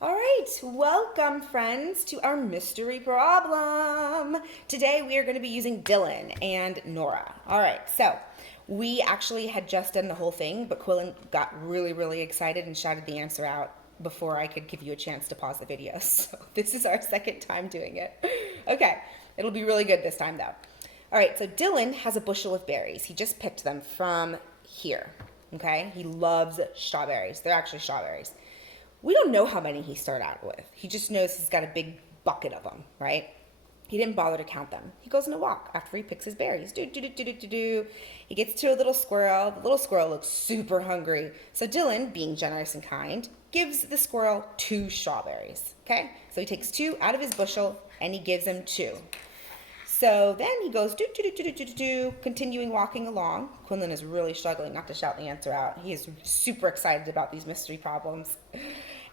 All right, welcome friends to our mystery problem. Today we are going to be using Dylan and Nora. All right, so we actually had just done the whole thing, but Quillen got really excited and shouted the answer out before I could give you a chance to pause the video. So this is our second time doing it. Okay, it'll be really good this time though. All right, so Dylan has a bushel of berries. He just picked them from here. Okay, he loves strawberries. They're actually strawberries. We don't know how many he started out with. He just knows he's got a big bucket of them, right? He didn't bother to count them. He goes on a walk after he picks his berries. He gets to a little squirrel. The little squirrel looks super hungry. So Dylan, being generous and kind, gives the squirrel 2 strawberries, okay? So he takes 2 out of his bushel and he gives him 2. So then he goes continuing walking along. Quinlan is really struggling not to shout the answer out. He is super excited about these mystery problems.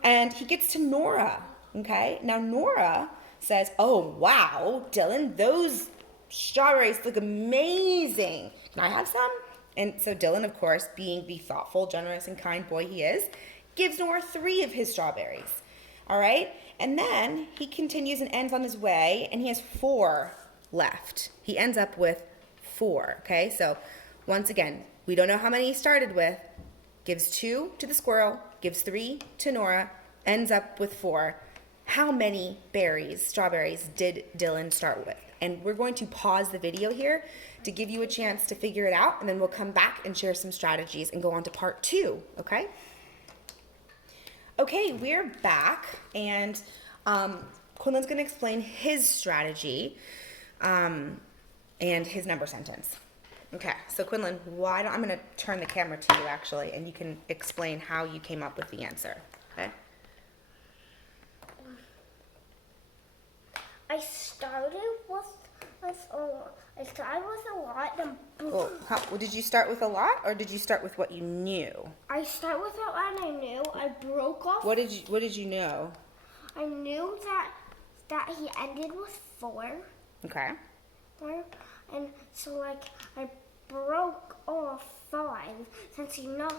And he gets to Nora, okay? Now Nora says, "Oh, wow, Dylan, those strawberries look amazing. Can I have some?" And so Dylan, of course, being the thoughtful, generous, and kind boy he is, gives Nora 3 of his strawberries. All right? And then he continues and ends on his way, and he has 4 left. He ends up with 4, okay? So once again, we don't know how many he started with. Gives 2 to the squirrel, gives 3 to Nora, ends up with 4. How many strawberries did Dylan start with? And we're going to pause the video here to give you a chance to figure it out, and then we'll come back and share some strategies and go on to part 2, okay? Okay, we're back, and Quinlan's going to explain his strategy and his number sentence. Okay, so Quinlan, I'm going to turn the camera to you actually, and you can explain how you came up with the answer. Okay. I started with a lot. Well, did you start with a lot, or did you start with what you knew? I start with a lot I knew. I broke off. What did you know? I knew that he ended with 4. Okay. And so I broke off 5 since you know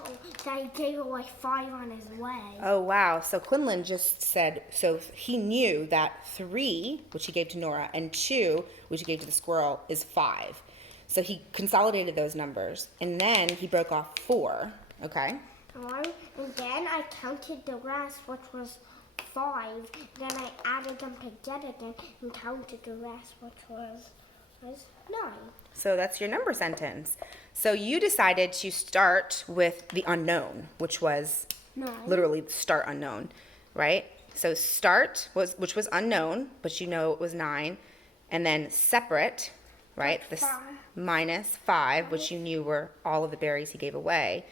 that he gave away 5 on his way. Oh, wow. So Quinlan just said, so he knew that 3, which he gave to Nora, and 2, which he gave to the squirrel, is 5. So he consolidated those numbers, and then he broke off 4, okay? And then I counted the rest, which was 5. Then I added them together again and counted the rest, which was 9. So that's your number sentence. So you decided to start with the unknown, which was 9. literally start unknown, right? So start which was unknown, but you know it was 9, and then separate, right? This minus 5, which you knew were all of the berries he gave away,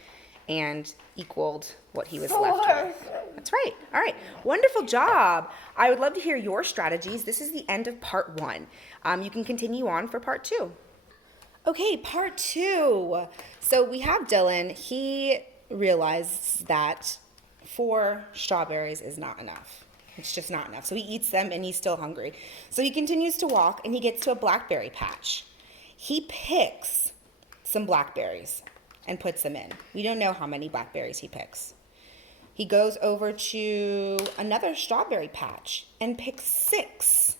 and equaled what he was left with. That's right. All right. Wonderful job. I would love to hear your strategies. This is the end of part 1. You can continue on for part 2. Okay, part 2. So we have Dylan. He realizes that 4 strawberries is not enough. It's just not enough. So he eats them and he's still hungry. So he continues to walk and he gets to a blackberry patch. He picks some blackberries and puts them in. We don't know how many blackberries he picks. He goes over to another strawberry patch and picks 6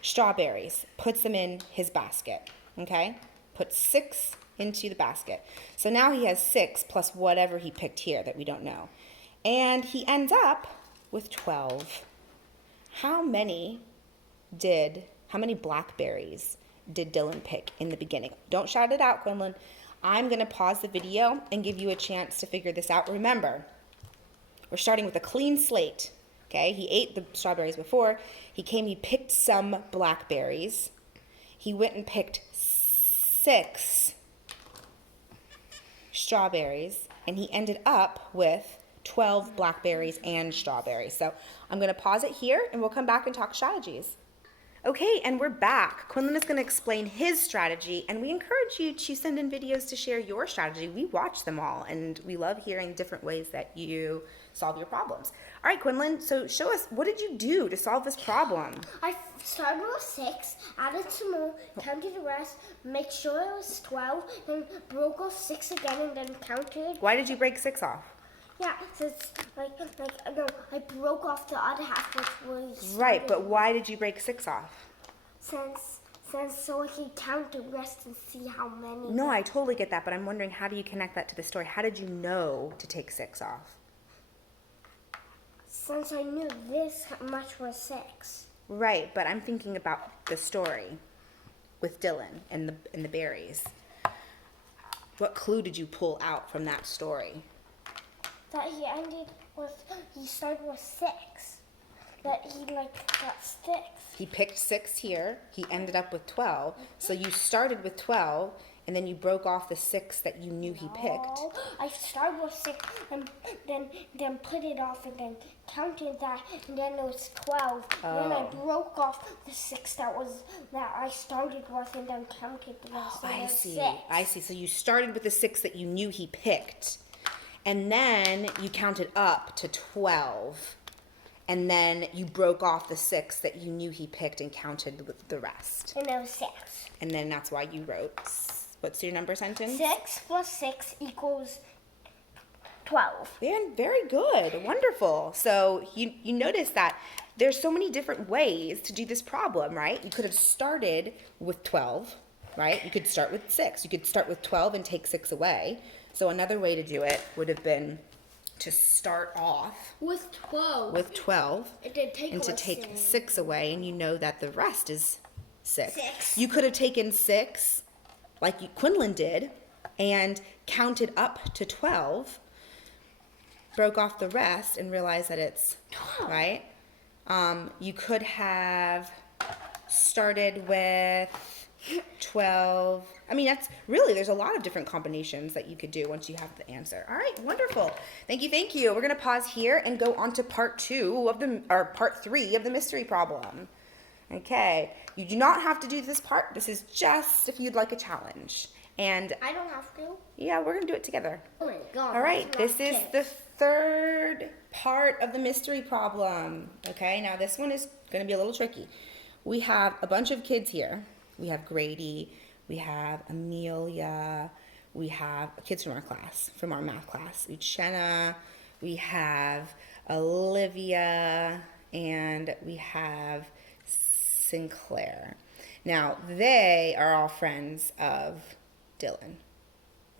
strawberries, puts them in his basket, okay? Puts 6 into the basket. So now he has 6 plus whatever he picked here that we don't know. And he ends up with 12. How many blackberries did Dylan pick in the beginning? Don't shout it out, Quinlan. I'm going to pause the video and give you a chance to figure this out. Remember, we're starting with a clean slate. Okay, he ate the strawberries before. He picked some blackberries. He went and picked 6 strawberries, and he ended up with 12 blackberries and strawberries. So I'm going to pause it here, and we'll come back and talk strategies. Okay, and we're back. Quinlan is going to explain his strategy, and we encourage you to send in videos to share your strategy. We watch them all, and we love hearing different ways that you solve your problems. All right, Quinlan, so show us, what did you do to solve this problem? I started with 6, added some more, counted the rest, make sure it was 12, then broke off 6 again, and then counted. Why did you break 6 off? Yeah, so it's no, I broke off the other half, which was Right, but why did you break 6 off? since so I can count the rest and see how many. No, I totally get that, but I'm wondering, how do you connect that to the story? How did you know to take 6 off? Since I knew this much was 6. Right, but I'm thinking about the story with Dylan and the berries. What clue did you pull out from that story? That he started with 6. That he got 6. He picked 6 here. He ended up with 12. So you started with 12, and then you broke off the 6 that you knew he picked. Oh, I started with 6 and then put it off and then counted that, and then it was 12. Then I broke off the 6 that I started with and then counted the rest. Oh, and I there's see. 6. I see. So you started with the 6 that you knew he picked, and then you counted up to 12. And then you broke off the 6 that you knew he picked and counted the rest. And there was 6. And then that's why you wrote, what's your number sentence? 6 plus 6 equals 12. Very good. Wonderful. So you notice that there's so many different ways to do this problem, right? You could have started with 12, right? You could start with 6. You could start with 12 and take 6 away. So another way to do it would have been to start off With 12. with 12 And to take 6 away, and you know that the rest is 6. 6. You could have taken 6, like Quinlan did, and counted up to 12, broke off the rest, and realized that it's 12. right. You could have started with 12. I mean, there's a lot of different combinations that you could do once you have the answer. All right, wonderful. Thank you. We're going to pause here and go on to part 3 of the mystery problem. Okay, you do not have to do this part. This is just if you'd like a challenge. And I don't have to. yeah, we're going to do it together. Oh my god. All right, that's this is not the third part of the mystery problem. Okay, now this one is going to be a little tricky. We have a bunch of kids here. We have Grady, we have Amelia, we have kids from our class, from our math class. Uchenna, we have Olivia, and we have Sinclair. Now, they are all friends of Dylan,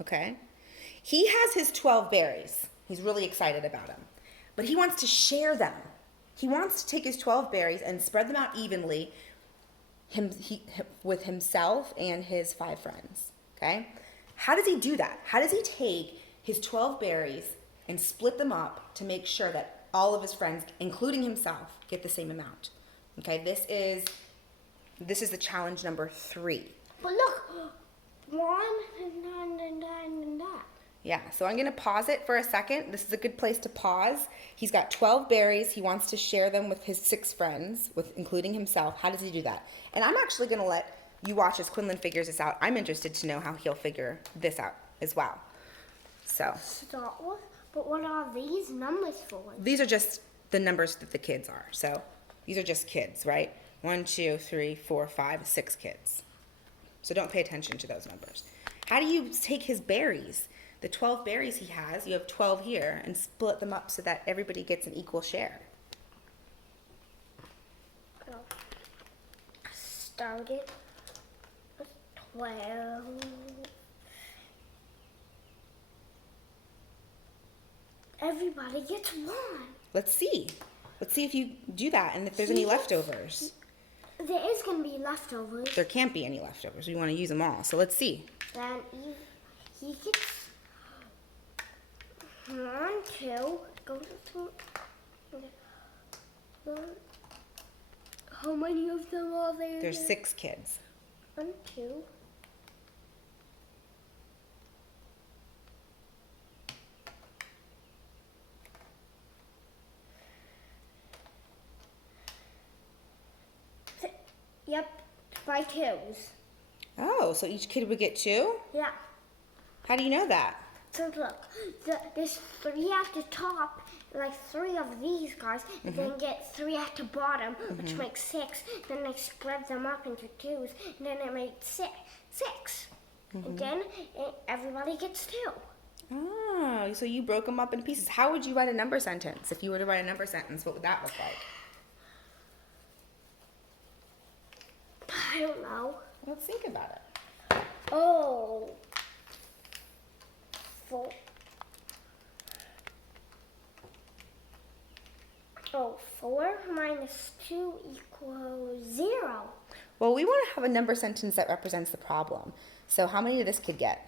okay? He has his 12 berries. He's really excited about them, but he wants to share them. He wants to take his 12 berries and spread them out evenly with himself and his 5 friends, okay? How does he do that? How does he take his 12 berries and split them up to make sure that all of his friends, including himself, get the same amount? Okay, this is the challenge number 3. But look, 1 and that. Yeah, so I'm going to pause it for a second. This is a good place to pause. He's got 12 berries. He wants to share them with his 6 friends, including himself. How does he do that? And I'm actually going to let you watch as Quinlan figures this out. I'm interested to know how he'll figure this out as well. So Start with, but what are these numbers for? these are just the numbers that the kids are. So these are just kids, right? 1, 2, 3, 4, 5, 6 kids. So don't pay attention to those numbers. How do you take his berries? The 12 berries he has, you have 12 here, and split them up so that everybody gets an equal share. I started with 12. Everybody gets 1. Let's see. Let's see if you do that and if there's any leftovers. There is going to be leftovers. There can't be any leftovers. We want to use them all. So let's see. Then he gets 1, 2. Go to 2. How many of them are there? There's 6 kids. 1, 2. Yep, by 2s. Oh, so each kid would get 2? Yeah. How do you know that? So look, there's 3 at the top, like 3 of these guys, and then get 3 at the bottom, which makes 6. Then I spread them up into 2s, and then it makes 6. And then everybody gets 2. Oh, so you broke them up in pieces. How would you write a number sentence? If you were to write a number sentence, what would that look like? I don't know. Let's think about it. Oh. 4. Oh, 4 minus 2 equals 0. Well, we want to have a number sentence that represents the problem. So how many did this kid get?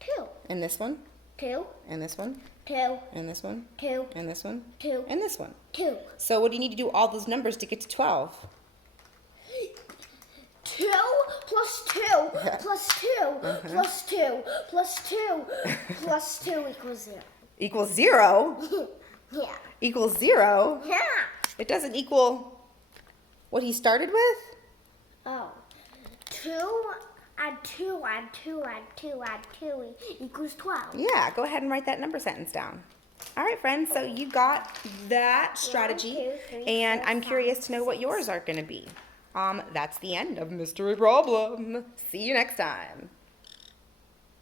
2. In this one? 2. And this one? 2. And this one? 2. And this one? 2. And this one? 2. So what do you need to do all those numbers to get to 12? 2 plus 2 plus 2 plus 2 plus 2 plus 2 equals 0. Equals 0? Yeah. Equals 0? Yeah. It doesn't equal what he started with? Oh. 2 add 2 add 2 add 2 add 2 equals 12. Yeah, go ahead and write that number sentence down. All right, friends, so you got that strategy, 1, 2, 3, and 4, I'm 5, curious to know what 6. yours are going to be. That's the end of Mystery Problem. See you next time.